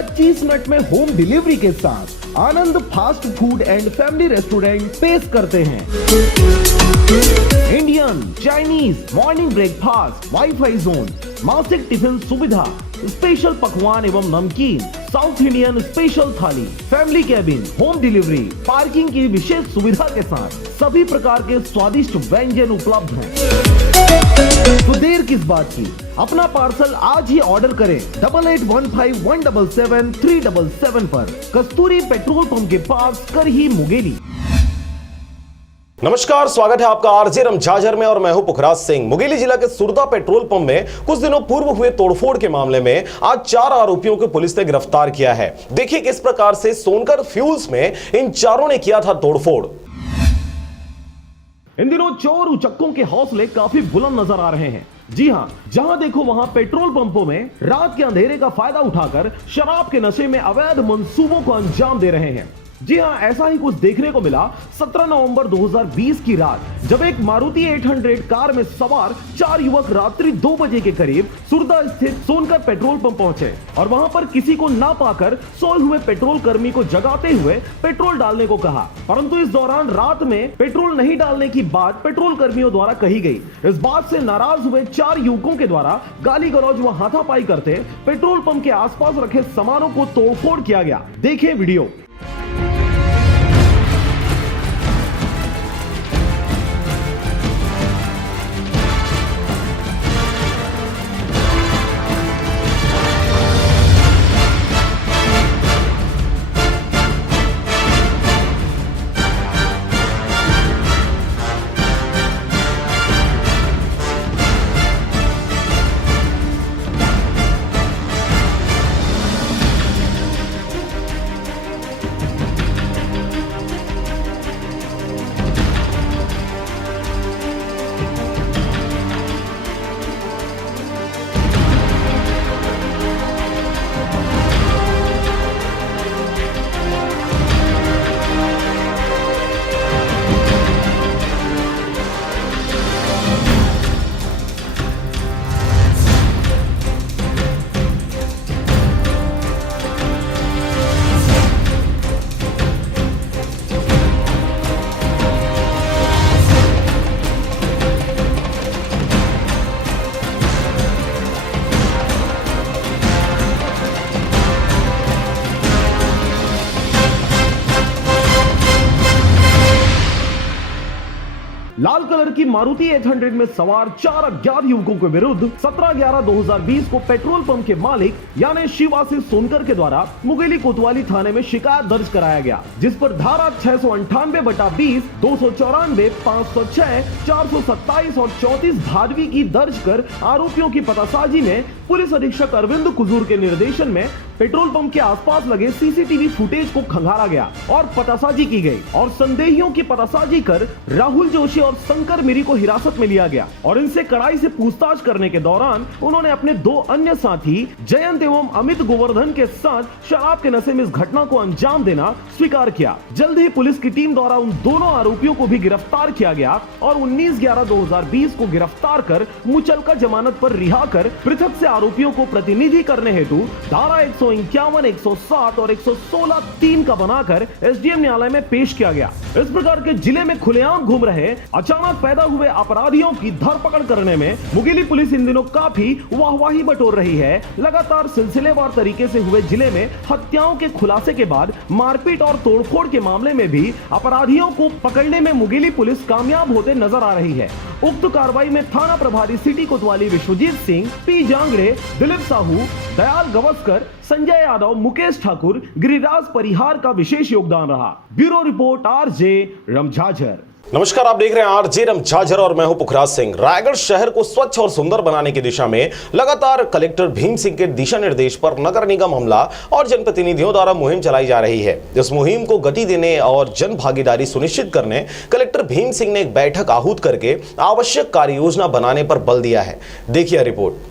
25 minute में home delivery के साथ Anand fast food and family restaurant पेश करते हैं। Indian, Chinese, morning breakfast, wifi zone, मासिक टिफिन सुविधा, स्पेशल पकवान एवं नमकीन, south Indian special thali, family cabin, home delivery, parking की विशेष सुविधा के साथ सभी प्रकार के स्वादिष्ट व्यंजन उपलब्ध हैं। तो देर किस बात की, अपना पार्सल आज ही ऑर्डर करें 8815177377 पर, कस्तूरी पेट्रोल पंप के पास, करही, मुंगेली। नमस्कार, स्वागत है आपका आरजे रमझाझर में और मैं हूं पुखराज सिंह। मुंगेली जिला के सुरदा पेट्रोल पंप में कुछ दिनों पूर्व हुए तोड़फोड़ के मामले में आज 4 आरोपियों को पुलिस ने गिरफ्तार किया है। देखिए किस प्रकार से सोनकर फ्यूल्स में इन चारों ने किया था तोड़फोड़। इन दिनों चोर उचक्कों के हौसले काफी बुलंद नजर आ रहे हैं। जी हां, जहां देखो वहां पेट्रोल पंपों में रात के अंधेरे का फायदा उठाकर शराब के नशे में अवैध मंसूबों को अंजाम दे रहे हैं। जी हां, ऐसा ही कुछ देखने को मिला 17 नवंबर 2020 की रात, जब एक मारुति 800 कार में सवार 4 युवक रात्रि 2 बजे के करीब सुरदा स्थित सोनकर पेट्रोल पंप पहुंचे और वहां पर किसी को ना पाकर सोए हुए पेट्रोल कर्मी को जगाते हुए पेट्रोल डालने को कहा, परंतु इस दौरान रात में पेट्रोल नहीं डालने की बात पेट्रोल कर्मियों द्वारा कही गई। इस बात से नाराज हुए 4 युवकों के द्वारा गाली गलौज व हाथापाई करते पेट्रोल पंप के आसपास रखे सामानों को तोड़फोड़ किया गया। देखें वीडियो। लाल कलर की मारुति 800 में सवार 4 अज्ञात युवकों के विरुद्ध 17/11/2020 को पेट्रोल पंप के मालिक यानी शिवासी सोनकर के द्वारा मुंगेली कोतवाली थाने में शिकायत दर्ज कराया गया, जिस पर धारा 698/20, 294, 506, 427 और 34 भादवी की दर्ज कर आरोपियों की पतासाजी में पुलिस अधीक्षक अरविंद कुजूर के निर्देशन में पेट्रोल पंप के आसपास लगे सीसीटीवी फुटेज को खंगाला गया और पतासाजी की गई और संदेहियों की पतासाजी कर राहुल जोशी और शंकर मिरी को हिरासत में लिया गया और इनसे कड़ाई से पूछताछ करने के दौरान उन्होंने अपने 2 अन्य साथी जयंत एवं अमित गोवर्धन के साथ शराब के नशे में इस घटना को अंजाम देना स्वीकार किया। जल्द ही पुलिस की टीम द्वारा उन दोनों आरोपियों को भी गिरफ्तार किया गया और 19/11/2020 को गिरफ्तार कर मुचलका जमानत पर रिहा कर पृथक से आरोपियों को प्रतिनिधि करने हेतु धारा 151, 107 और 116(3) का बनाकर एसडीएम न्यायालय में पेश किया गया। इस प्रकार के जिले में खुलेआम घूम रहे अचानक पैदा हुए अपराधियों की धरपकड़ करने में मुंगेली पुलिस इन दिनों काफी वाहवाही बटोर रही है। लगातार सिलसिलेवार तरीके से हुए जिले में हत्याओं के खुलासे के बाद मारपीट और तोड़फोड़ के मामले में भी अपराधियों को पकड़ने में मुंगेली पुलिस कामयाब होते नजर आ रही है। उक्त कार्रवाई में थाना प्रभारी सिटी कोतवाली विश्वजीत सिंह, पी जांगड़े, दिलीप साहू, दयाल गवस्कर, संजय यादव, मुकेश ठाकुर, गिरिराज परिहार का विशेष योगदान रहा। Bureau report RJ Ramjhajhar. नमस्कार, आप देख रहे हैं आरजे रमझाझर और मैं हूं पुखराज सिंह। रायगढ़ शहर को स्वच्छ और सुंदर बनाने की दिशा में लगातार कलेक्टर भीम सिंह के दिशा निर्देश पर नगर निगम अमला और जनप्रतिनिधियों द्वारा मुहिम चलाई जा रही है। इस मुहिम को गति देने और जन भागीदारी सुनिश्चित करने कलेक्टर भीम सिंह ने एक बैठक आहूत करके आवश्यक कार्य योजना बनाने पर बल दिया है। देखिए रिपोर्ट।